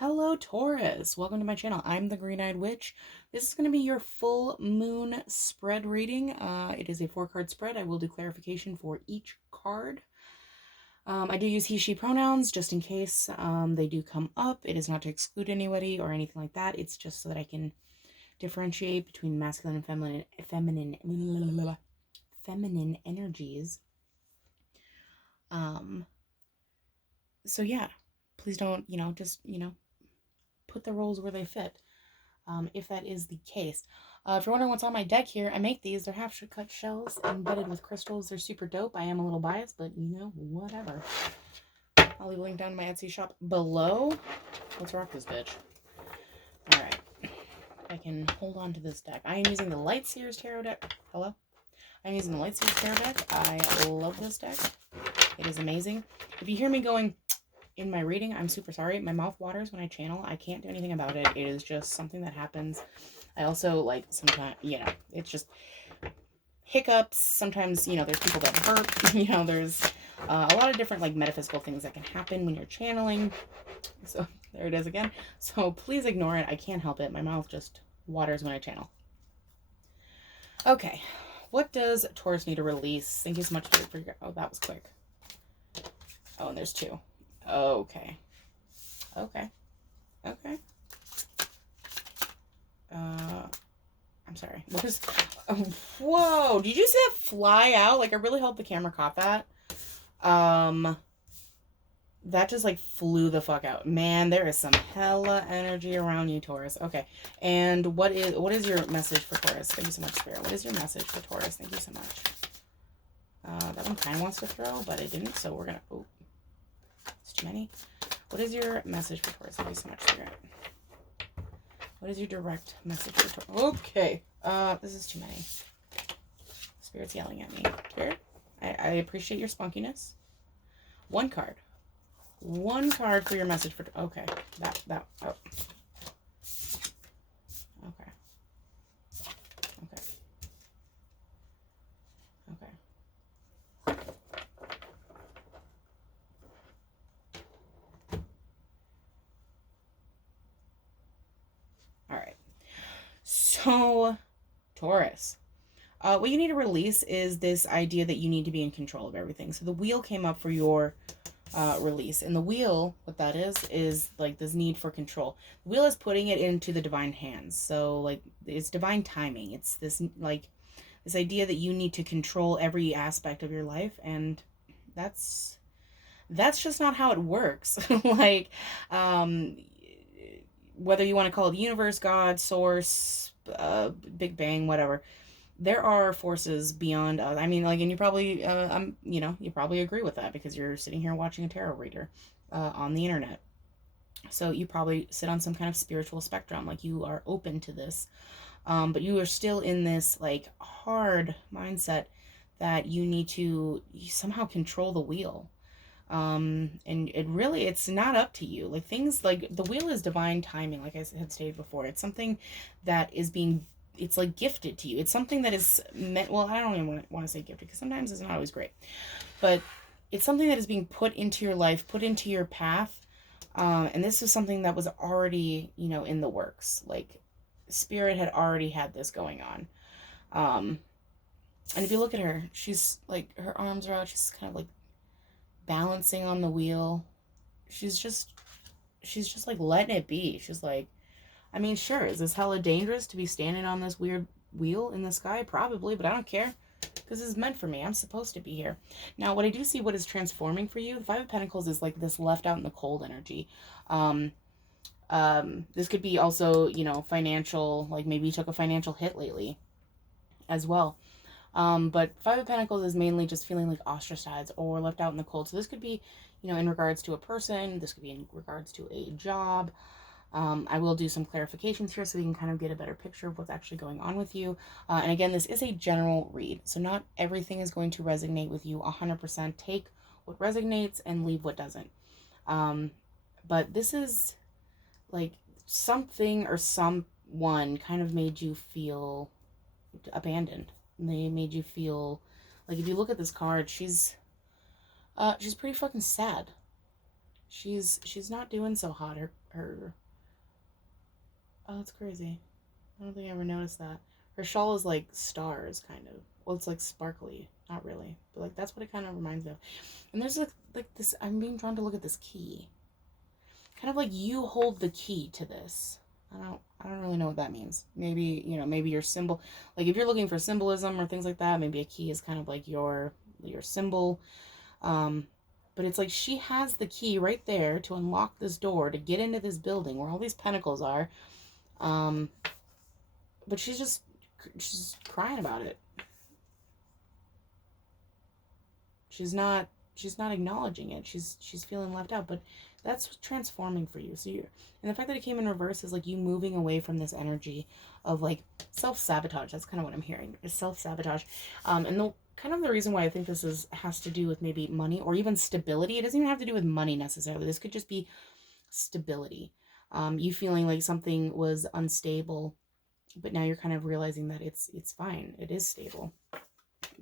Hello, Taurus. Welcome to my channel. I'm the Green-Eyed Witch. This is going to be your full moon spread reading. It is a 4-card spread. I will do clarification for each card. I do use he, she pronouns just in case they do come up. It is not to exclude anybody or anything like that. It's just so that I can differentiate between masculine and feminine energies. So yeah, please don't, put the roles where they fit. If that is the case. If you're wondering what's on my deck here, I make these. They're half-cut shells embedded with crystals. They're super dope. I am a little biased, but whatever. I'll leave a link down to my Etsy shop below. Let's rock this bitch. Alright. I can hold on to this deck. I am using the Lightseers Tarot deck. Hello? I'm using the Lightseers Tarot deck. I love this deck. It is amazing. If you hear me going in my reading, I'm super sorry. My mouth waters when I channel. I can't do anything about it. It is just something that happens. I also, sometimes, it's just hiccups. Sometimes, there's people that burp. There's a lot of different, metaphysical things that can happen when you're channeling. So, there it is again. So, please ignore it. I can't help it. My mouth just waters when I channel. Okay. What does Taurus need to release? Thank you so much for your... Oh, that was quick. Oh, and there's 2. Okay. I'm sorry. What is... Oh, whoa! Did you see that fly out? I really hope the camera caught that. That just, flew the fuck out. Man, there is some hella energy around you, Taurus. Okay. And what is your message for Taurus? Thank you so much, Spirit. What is your message for Taurus? Thank you so much. That one kind of wants to throw, but it didn't, so we're gonna... Oh. It's too many. What is your message for Taurus? Thank you so much, Spirit. What is your direct message for Taurus? Okay. This is too many. Spirit's yelling at me. Spirit, I appreciate your spunkiness. 1 card. 1 card for your message for... Okay. Oh. Okay. Alright. So, Taurus. What you need to release is this idea that you need to be in control of everything. So the wheel came up for your release. And the wheel, what that is this need for control. The wheel is putting it into the divine hands. So, it's divine timing. It's this, this idea that you need to control every aspect of your life. And that's just not how it works. Whether you want to call it the universe, God, source, Big Bang, whatever, there are forces beyond us. I mean, and you probably, you probably agree with that because you're sitting here watching a tarot reader on the internet. So you probably sit on some kind of spiritual spectrum, you are open to this, but you are still in this hard mindset that you need to somehow control the wheel. And it's not up to you. Things the wheel is divine timing, like I had stated before. It's something that is being, it's gifted to you. It's something that is meant, well, I don't even want to say gifted because sometimes it's not always great, but it's something that is being put into your life, put into your path. And this is something that was already, in the works. Spirit had already had this going on. And if you look at her, she's her arms are out. She's kind of balancing on the wheel. She's just letting it be. She's I mean, sure, is this hella dangerous to be standing on this weird wheel in the sky? Probably, but I don't care because this is meant for me. I'm supposed to be here. Now, what I do see, what is transforming for you, the 5 of Pentacles is this left out in the cold energy. This could be also, financial, maybe you took a financial hit lately as well. But 5 of Pentacles is mainly just feeling ostracized or left out in the cold. So this could be, in regards to a person. This could be in regards to a job. I will do some clarifications here so you can kind of get a better picture of what's actually going on with you. And again, this is a general read. So not everything is going to resonate with you 100%. Take what resonates and leave what doesn't. But this is something or someone kind of made you feel abandoned. They made you feel if you look at this card, she's pretty fucking sad. She's not doing so hot. Her oh, that's crazy. I don't think I ever noticed that. Her shawl is like stars, kind of. Well, it's like sparkly. Not really, but like that's what it kind of reminds me of. And there's like this. I'm being drawn to look at this key. Kind of like you hold the key to this. I don't really know what that means. Maybe, maybe your symbol, like if you're looking for symbolism or things like that, maybe a key is kind of like your symbol. Um, but it's like she has the key right there to unlock this door to get into this building where all these pentacles are. Um, but she's crying about it. She's not she's not acknowledging it. She's feeling left out, but that's transforming for you. So you and the fact that it came in reverse is like you moving away from this energy of like self-sabotage. That's kind of what I'm hearing. Is self-sabotage. And the kind of the reason why I think this is has to do with maybe money or even stability. It doesn't even have to do with money necessarily. This could just be stability. You feeling like something was unstable, but now you're kind of realizing that it's fine. It is stable.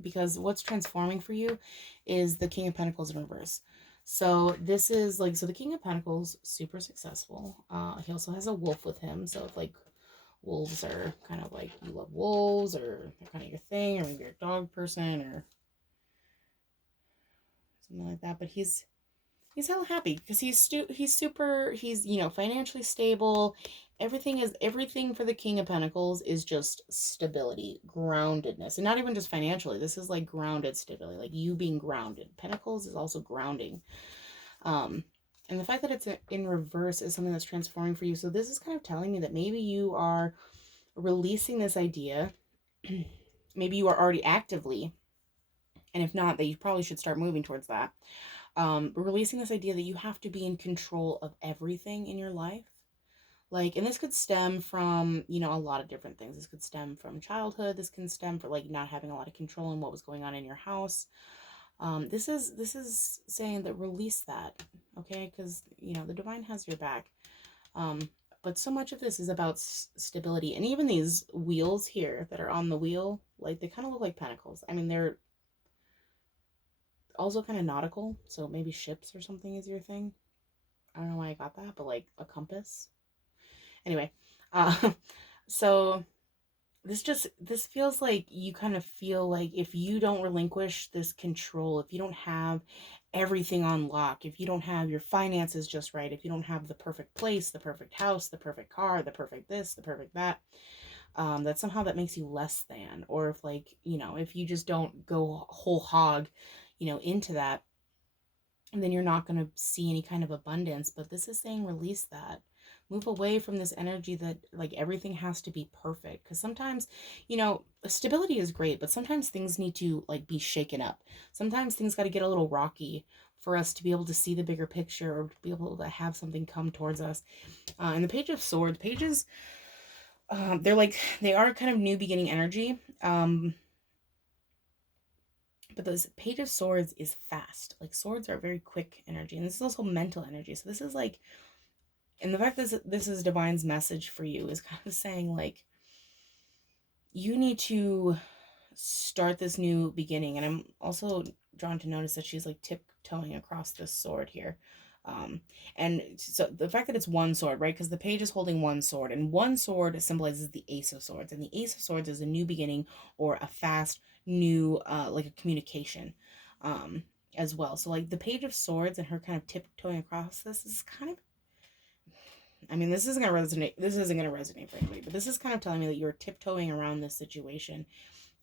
Because what's transforming for you is the King of Pentacles in reverse. So this is like, so the King of Pentacles, super successful. He also has a wolf with him. So if like wolves are kind of like, you love wolves or they're kind of your thing, or maybe you're a dog person or something like that. But he's hella happy because he's super, he's, financially stable. Everything for the King of Pentacles is just stability, groundedness, and not even just financially. This is like grounded stability, like you being grounded. Pentacles is also grounding. And the fact that it's in reverse is something that's transforming for you. So this is kind of telling me that maybe you are releasing this idea. Maybe you are already actively, and if not, that you probably should start moving towards that. Releasing this idea that you have to be in control of everything in your life. Like, and this could stem from, a lot of different things. This could stem from childhood. This can stem for like not having a lot of control in what was going on in your house. This is saying that release that, okay? Because, the divine has your back. But so much of this is about stability. And even these wheels here that are on the wheel, like they kind of look like pentacles. I mean, they're also kind of nautical, so maybe ships or something is your thing. I don't know why I got that, but like a compass. Anyway, uh, so this feels like you kind of feel like if you don't relinquish this control, if you don't have everything on lock, if you don't have your finances just right, if you don't have the perfect place, the perfect house, the perfect car, the perfect this, the perfect that, that somehow that makes you less than, or if like, if you just don't go whole hog, into that, and then you're not going to see any kind of abundance. But this is saying release that. Move away from this energy that like everything has to be perfect. Because sometimes, stability is great, but sometimes things need to like be shaken up. Sometimes things got to get a little rocky for us to be able to see the bigger picture or to be able to have something come towards us. And the Page of Swords, pages, they are kind of new beginning energy. But this Page of Swords is fast. Like swords are very quick energy, and this is also mental energy. So this is like, and the fact that this is Divine's message for you is kind of saying like, you need to start this new beginning. And I'm also drawn to notice that she's like tiptoeing across this sword here. And so the fact that it's one sword, right? Because the page is holding one sword, and one sword symbolizes the Ace of Swords, and the Ace of Swords is a new beginning or a fast new, like a communication, as well. So like the Page of Swords and her kind of tiptoeing across this is kind of, I mean, this isn't gonna resonate. This isn't gonna resonate for anybody, but this is kind of telling me that you're tiptoeing around this situation,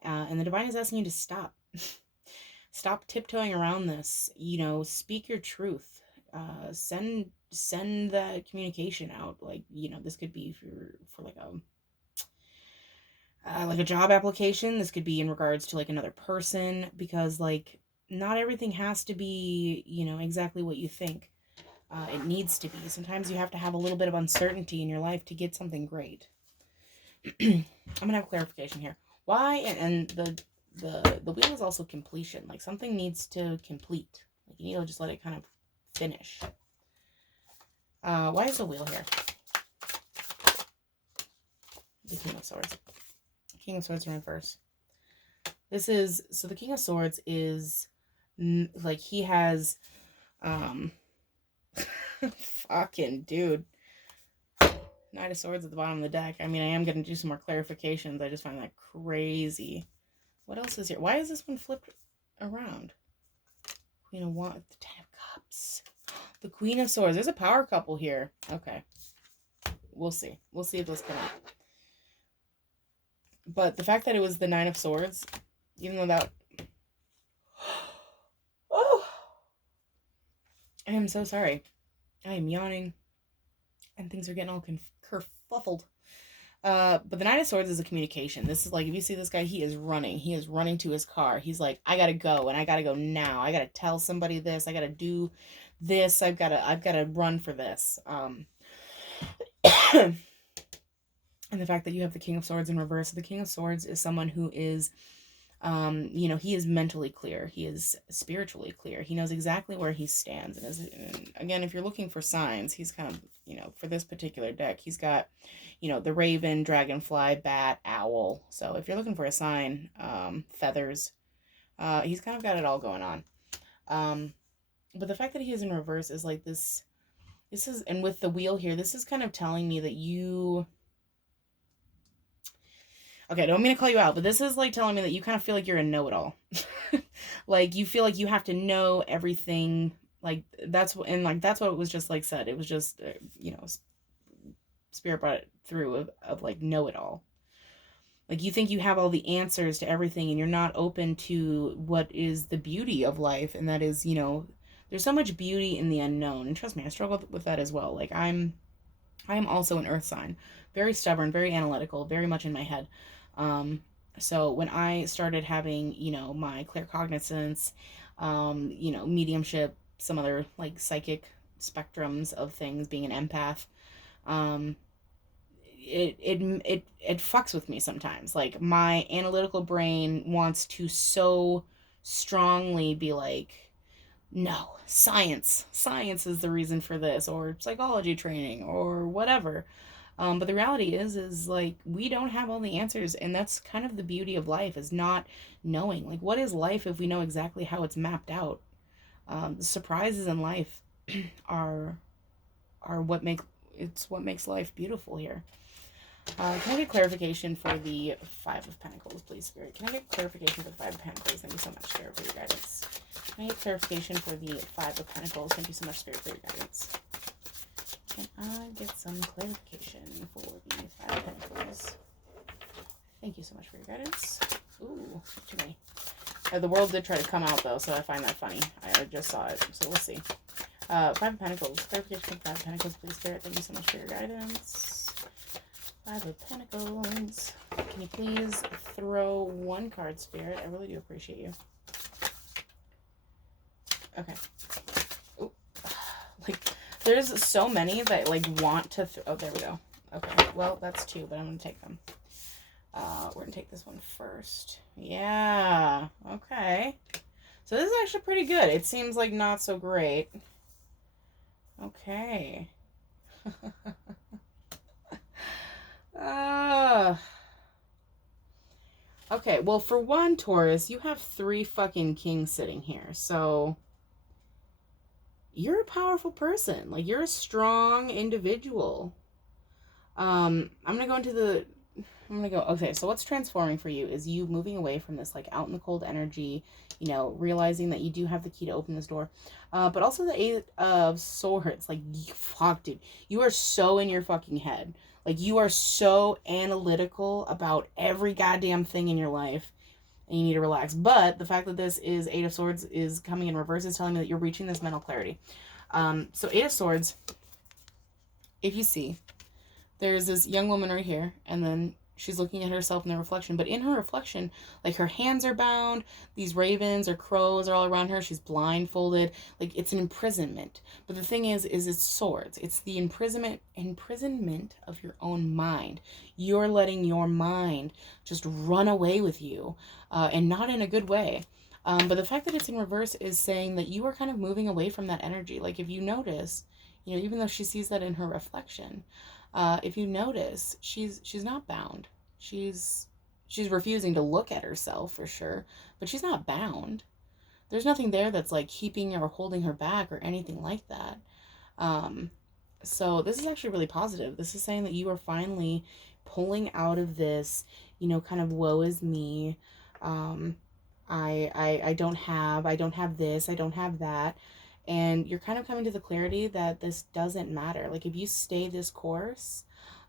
and the divine is asking you to stop. Stop tiptoeing around this. Speak your truth. Send that communication out. Like, this could be for like a job application. This could be in regards to like another person, because like not everything has to be, exactly what you think. It needs to be. Sometimes you have to have a little bit of uncertainty in your life to get something great. I'm gonna have clarification here. Why? And the wheel is also completion. Like something needs to complete. Like you need to just let it kind of finish. Why is the wheel here? The King of Swords. King of Swords in reverse. This is, so the King of Swords is like he has Fucking dude. Knight of Swords at the bottom of the deck. I mean, I am going to do some more clarifications. I just find that crazy. What else is here? Why is this one flipped around? Queen of Wands, the Ten of Cups. The Queen of Swords. There's a power couple here. Okay. We'll see. We'll see if those come out. But the fact that it was the Nine of Swords, even though that... Oh! I am so sorry. I am yawning. And things are getting all kerfuffled. But the Nine of Swords is a communication. This is like, if you see this guy, he is running. He is running to his car. He's like, I gotta go, and I gotta go now. I gotta tell somebody this. I gotta do this. I've gotta run for this. And the fact that you have the King of Swords in reverse. The King of Swords is someone who is, he is mentally clear. He is spiritually clear. He knows exactly where he stands. And again, if you're looking for signs, he's kind of, for this particular deck, he's got, the raven, dragonfly, bat, owl. So if you're looking for a sign, feathers, he's kind of got it all going on. But the fact that he is in reverse is like this is, and with the wheel here, this is kind of telling me that you... Okay, I don't mean to call you out, but this is like telling me that you kind of feel like you're a know-it-all. Like, you feel like you have to know everything. Like, that's what it was just like said. It was just, Spirit brought it through of like know-it-all. Like, you think you have all the answers to everything, and you're not open to what is the beauty of life, and that is, there's so much beauty in the unknown. And trust me, I struggle with that as well. Like, I am also an earth sign. Very stubborn, very analytical, very much in my head. So when I started having, my claircognizance, mediumship, some other like psychic spectrums of things, being an empath, it fucks with me sometimes. Like, my analytical brain wants to so strongly be like, no, science is the reason for this, or psychology training, or whatever. But the reality is like, we don't have all the answers, and that's kind of the beauty of life, is not knowing. Like, what is life if we know exactly how it's mapped out? The surprises in life are what makes life beautiful here. Can I get clarification for the Five of Pentacles, please, Spirit? Can I get clarification for the Five of Pentacles? Thank you so much, Spirit, for your guidance. Can I get clarification for the Five of Pentacles? Thank you so much, Spirit, for your guidance. Can I get some clarification for the Five of Pentacles? Thank you so much for your guidance. Ooh, too many. The world did try to come out, though, so I find that funny. I just saw it, so we'll see. Five of Pentacles. Clarification for Five of Pentacles, please, Spirit. Thank you so much for your guidance. Five of Pentacles. Can you please throw one card, Spirit? I really do appreciate you. Okay. Ooh. Like, there's so many that, like, want to... Oh, there we go. Okay. Well, that's two, but I'm going to take them. We're going to take this one first. Yeah. Okay. So this is actually pretty good. It seems like not so great. Okay. Okay, well, for one, Taurus, you have 3 fucking kings sitting here, so you're a powerful person. Like, you're a strong individual. Okay, so what's transforming for you is you moving away from this, like, out in the cold energy, realizing that you do have the key to open this door, but also the Eight of Swords. Like, fuck, dude, you are so in your fucking head. Like, you are so analytical about every goddamn thing in your life, and you need to relax. But the fact that this is Eight of Swords is coming in reverse is telling me that you're reaching this mental clarity. So Eight of Swords, if you see, there's this young woman right here, and then she's looking at herself in the reflection. But in her reflection, like, her hands are bound, these ravens or crows are all around her, she's blindfolded. Like, it's an imprisonment. But the thing is it's swords. It's the imprisonment of your own mind. You're letting your mind just run away with you, and not in a good way. But the fact that it's in reverse is saying that you are kind of moving away from that energy. Like, if you notice, even though she sees that in her reflection, if you notice, she's not bound. She's refusing to look at herself, for sure, but she's not bound. There's nothing there that's like keeping or holding her back or anything like that. Um, so this is actually really positive. This is saying that you are finally pulling out of this, kind of woe is me. Um, I don't have this, I don't have that. And you're kind of coming to the clarity that this doesn't matter. Like if you stay this course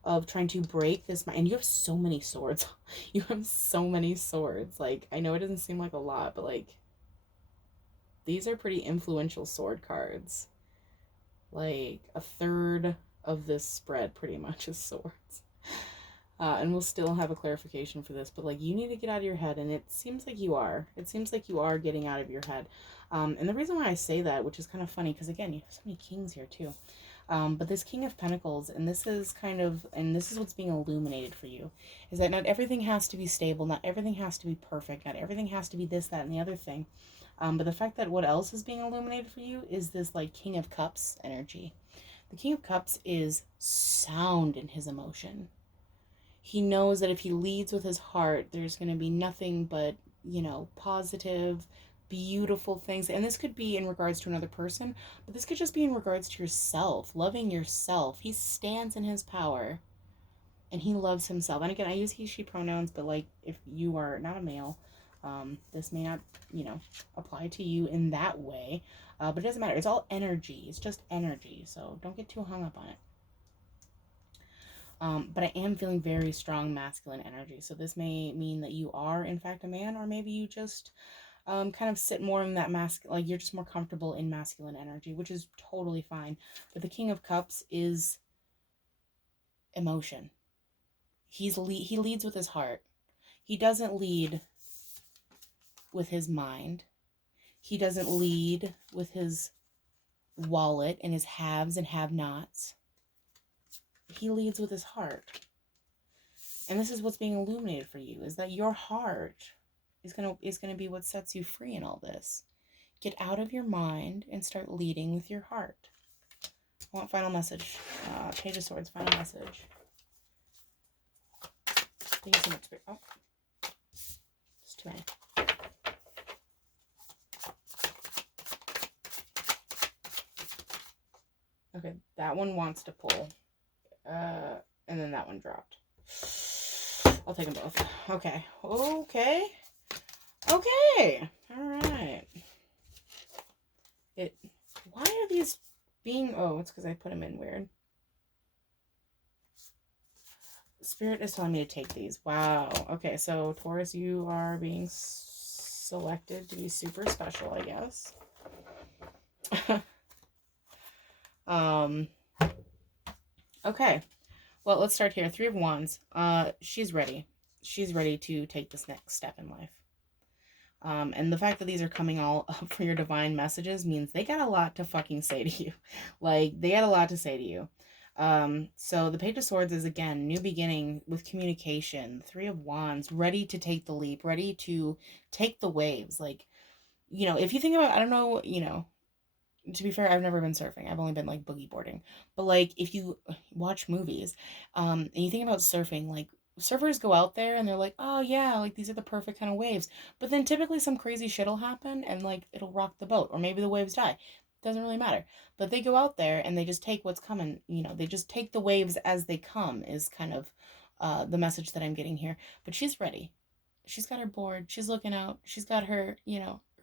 of trying to break this, and you have so many swords. You have so many swords. Like I know it doesn't seem like a lot, but like these are pretty influential sword cards. Like a third of this spread pretty much is swords. And we'll still have a clarification for this, but like you need to get out of your head, and it seems like you are. It seems like you are getting out of your head. And the reason why I say that, which is kind of funny, because again, you have so many kings here too. But this King of Pentacles, and this is what's being illuminated for you, is that not everything has to be stable, not everything has to be perfect, not everything has to be this, that, and the other thing. But the fact that what else is being illuminated for you is this like King of Cups energy. The King of Cups is sound in his emotion. He knows that if he leads with his heart, there's going to be nothing but, positive, beautiful things. And this could be in regards to another person, but this could just be in regards to yourself, loving yourself. He stands in his power and he loves himself. And again, I use he, she pronouns, but like if you are not a male, this may not, apply to you in that way. But it doesn't matter. It's all energy. It's just energy. So don't get too hung up on it. But I am feeling very strong masculine energy. So this may mean that you are, in fact, a man, or maybe you just kind of sit more in that like you're just more comfortable in masculine energy, which is totally fine. But the King of Cups is emotion. He leads with his heart. He doesn't lead with his mind. He doesn't lead with his wallet and his haves and have-nots. He leads with his heart. And this is what's being illuminated for you, is that your heart is gonna be what sets you free in all this. Get out of your mind and start leading with your heart. I want final message. Page of Swords, final message. Thank you so much. Oh, it's too many. Okay, that one wants to pull. And then that one dropped. I'll take them both. Okay. Okay. Okay. All right. Why are these being... Oh, it's because I put them in weird. Spirit is telling me to take these. Wow. Okay, so Taurus, you are being selected to be super special, I guess. Okay. Well, let's start here. Three of Wands. She's ready. She's ready to take this next step in life. And the fact that these are coming all up for your divine messages means they got a lot to fucking say to you. Like, they had a lot to say to you. So the Page of Swords is, again, new beginning with communication. Three of Wands, ready to take the leap, ready to take the waves. Like, if you think about, I don't know, to be fair, I've never been surfing. I've only been like boogie boarding. But like if you watch movies, and you think about surfing, like surfers go out there and they're like, oh yeah, like these are the perfect kind of waves. But then typically some crazy shit'll happen and like it'll rock the boat, or maybe the waves die. Doesn't really matter. But they go out there and they just take what's coming, they just take the waves as they come, is kind of the message that I'm getting here. But she's ready. She's got her board. She's looking out. She's got her,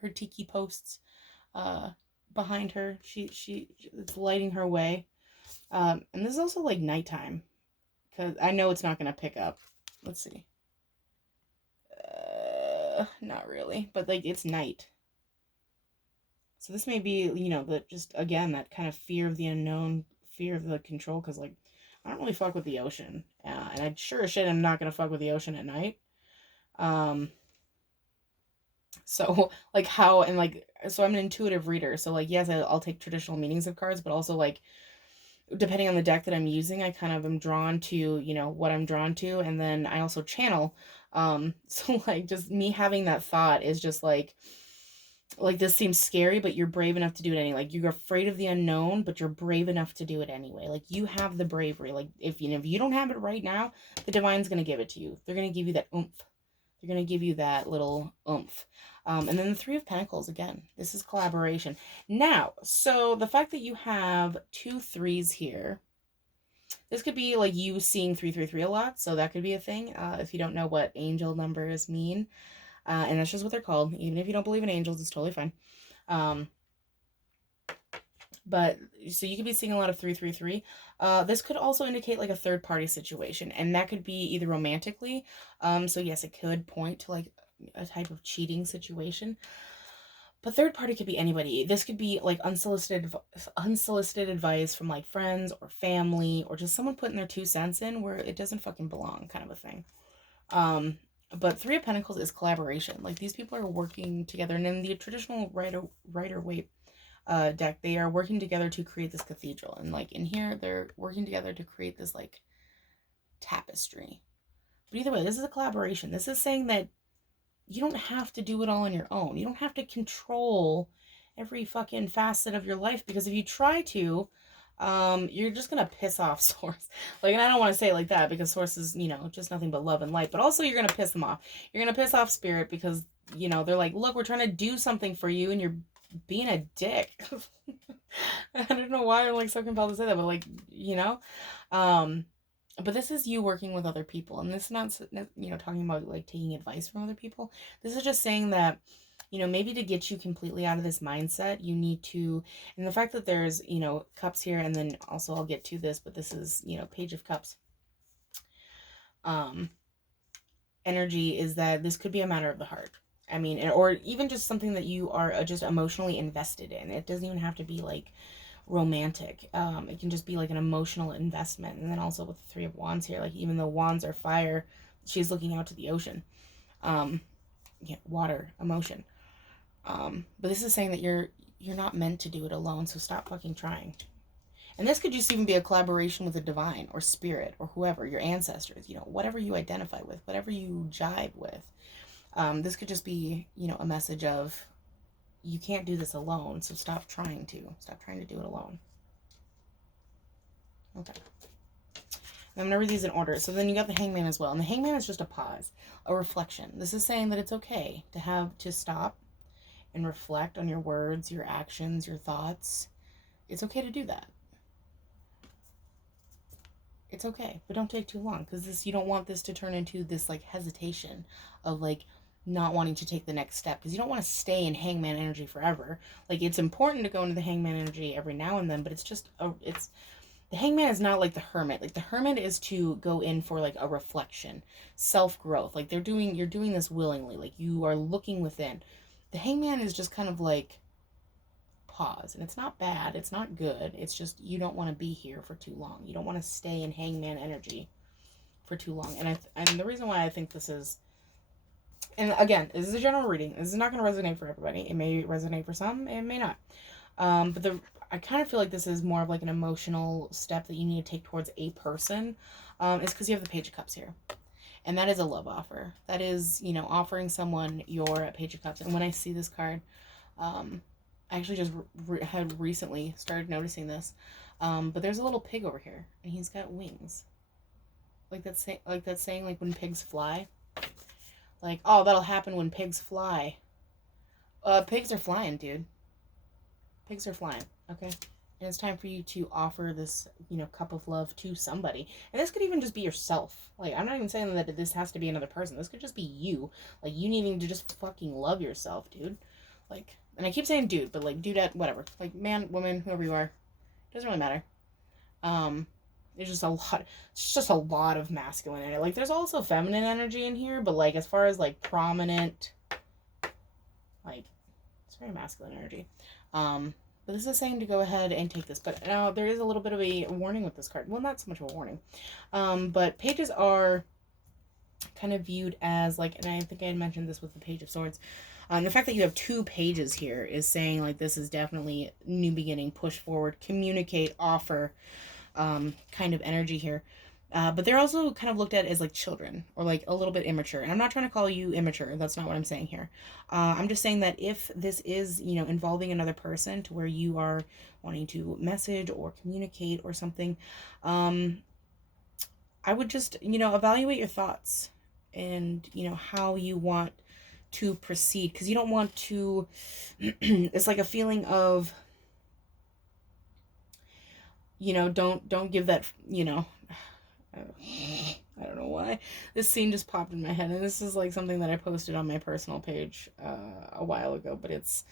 her tiki posts behind her. It's lighting her way. And this is also like nighttime, because I know it's not going to pick up. Let's see. Not really, but like it's night. So this may be, but just again, that kind of fear of the unknown, fear of the control, because like I don't really fuck with the ocean, and I sure as shit am not going to fuck with the ocean at night. So like how, and like, so I'm an intuitive reader. So like, yes, I'll take traditional meanings of cards, but also like, depending on the deck that I'm using, I kind of am drawn to, what I'm drawn to. And then I also channel. So like just me having that thought is just like this seems scary, but you're brave enough to do it anyway. Like you're afraid of the unknown, but you're brave enough to do it anyway. Like you have the bravery. Like if you don't have it right now, the divine's going to give it to you. They're going to give you that oomph. They're going to give you that little oomph. And then the Three of Pentacles, again, this is collaboration. Now, so the fact that you have 2 3s here, this could be like you seeing 333 a lot, so that could be a thing. If you don't know what angel numbers mean, and that's just what they're called. Even if you don't believe in angels, it's totally fine. But so you could be seeing a lot of 333. This could also indicate like a third party situation, and that could be either romantically. So yes, it could point to like a type of cheating situation. But third party could be anybody. This could be like unsolicited advice from like friends or family, or just someone putting their 2 cents in where it doesn't fucking belong, kind of a thing. But Three of Pentacles is collaboration. Like these people are working together, and in the traditional Rider-Waite deck, they are working together to create this cathedral, and like in here, they're working together to create this like tapestry. But either way, this is a collaboration. This is saying that you don't have to do it all on your own. You don't have to control every fucking facet of your life, because if you try to, you're just gonna piss off Source. Like, and I don't want to say it like that, because Source is, you know, just nothing but love and light. But also, you're gonna piss them off. You're gonna piss off Spirit, because, you know, they're like, look, we're trying to do something for you, and you're being a dick. I don't know why I'm like so compelled to say that, but like, you know, but this is you working with other people, and this is not, you know, talking about like taking advice from other people. This is just saying that, you know, maybe to get you completely out of this mindset, you need to, and the fact that there's, you know, cups here, and then also I'll get to this, but this is, you know, Page of Cups. Energy is that this could be a matter of the heart. I mean, or even just something that you are just emotionally invested in. It doesn't even have to be like romantic. It can just be like an emotional investment. And then also with the Three of Wands here, like even though wands are fire, she's looking out to the ocean. Yeah, water, emotion. But this is saying that you're not meant to do it alone, so stop fucking trying. And this could just even be a collaboration with the divine or spirit or whoever, your ancestors, you know, whatever you identify with, whatever you jive with. This could just be, you know, a message of, you can't do this alone, so stop trying to do it alone. Okay. I'm going to read these in order. So then you got the Hangman as well. And the Hangman is just a pause, a reflection. This is saying that it's okay to stop and reflect on your words, your actions, your thoughts. It's okay to do that. It's okay, but don't take too long, because you don't want this to turn into this like hesitation of like not wanting to take the next step, because you don't want to stay in Hangman energy forever. Like, it's important to go into the Hangman energy every now and then, but it's just the Hangman is not like the Hermit. Like the Hermit is to go in for like a reflection, self-growth. Like you're doing this willingly. Like you are looking within. The Hangman is just kind of like pause, and it's not bad, it's not good, it's just you don't want to be here for too long. You don't want to stay in Hangman energy for too long. And the reason why I think this is, and again, this is a general reading, this is not going to resonate for everybody. It may resonate for some, it may not. But I kind of feel like this is more of like an emotional step that you need to take towards a person. It's because you have the Page of Cups here, and that is a love offer. That is, you know, offering someone your Page of Cups. And when I see this card, I actually just had recently started noticing this, but there's a little pig over here, and he's got wings. Like that saying, like when pigs fly. Like, oh, that'll happen when pigs fly. Pigs are flying, dude. Pigs are flying. Okay, and it's time for you to offer this, you know, cup of love to somebody, and this could even just be yourself. Like, I'm not even saying that this has to be another person. This could just be you. Like, you needing to just fucking love yourself, dude. Like. And I keep saying dude, but like dudette, whatever. Like man, woman, whoever you are. Doesn't really matter. It's just a lot of masculine energy. Like there's also feminine energy in here, but like as far as like prominent, like it's very masculine energy. But this is saying to go ahead and take this. But now there is a little bit of a warning with this card. Well, not so much of a warning. But pages are kind of viewed as like, and I think I had mentioned this with the Page of Swords. The fact that you have 2 pages here is saying like this is definitely new beginning, push forward, communicate, offer kind of energy here. But they're also kind of looked at as like children or like a little bit immature. And I'm not trying to call you immature. That's not what I'm saying here. I'm just saying that if this is, you know, involving another person to where you are wanting to message or communicate or something, I would just, you know, evaluate your thoughts. and how you want to proceed, because you don't want to it's like a feeling of, don't give that, I don't know why this scene just popped in my head, and this is like something that I posted on my personal page a while ago, but it's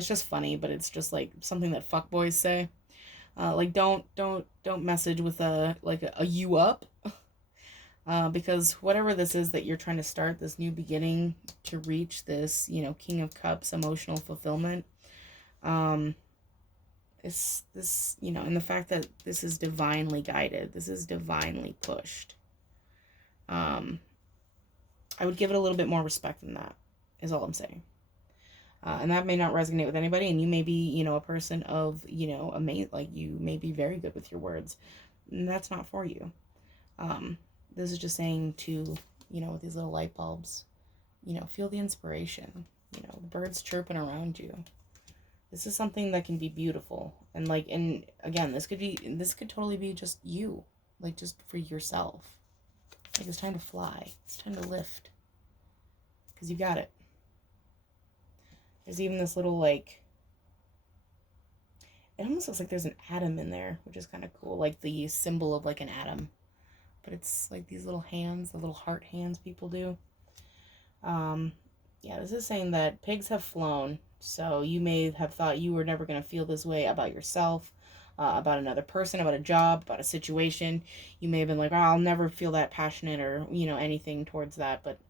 just funny, but it's just like something that fuckboys say. Like don't message with a you up, because whatever this is that you're trying to start, this new beginning to reach this, King of Cups emotional fulfillment. It's this, and the fact that this is divinely guided, this is divinely pushed. I would give it a little bit more respect than that, is all I'm saying. And that may not resonate with anybody, and you may be, a person of, amazing, like you may be very good with your words, and that's not for you. This is just saying to, with these little light bulbs, feel the inspiration, the birds chirping around you. This is something that can be beautiful, and again, this could totally be just you, like just for yourself. Like it's time to fly, it's time to lift, because you got it. There's even this little, like, it almost looks like there's an atom in there, which is kind of cool, like the symbol of like an atom, but it's like these little hands, the little heart hands people do. Yeah, this is saying that pigs have flown, so you may have thought you were never going to feel this way about yourself, about another person, about a job, about a situation. You may have been like, oh, I'll never feel that passionate or, anything towards that, but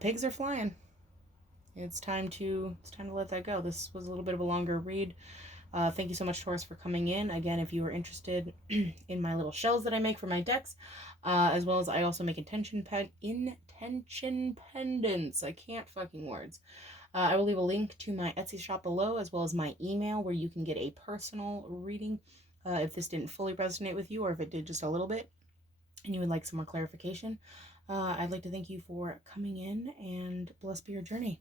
pigs are flying. It's time to let that go. This was a little bit of a longer read. Thank you so much, Taurus, for coming in. Again, if you are interested in my little shells that I make for my decks, as well as I also make intention pendants. I can't fucking words. I will leave a link to my Etsy shop below, as well as my email, where you can get a personal reading if this didn't fully resonate with you, or if it did just a little bit, and you would like some more clarification. I'd like to thank you for coming in, and blessed be your journey.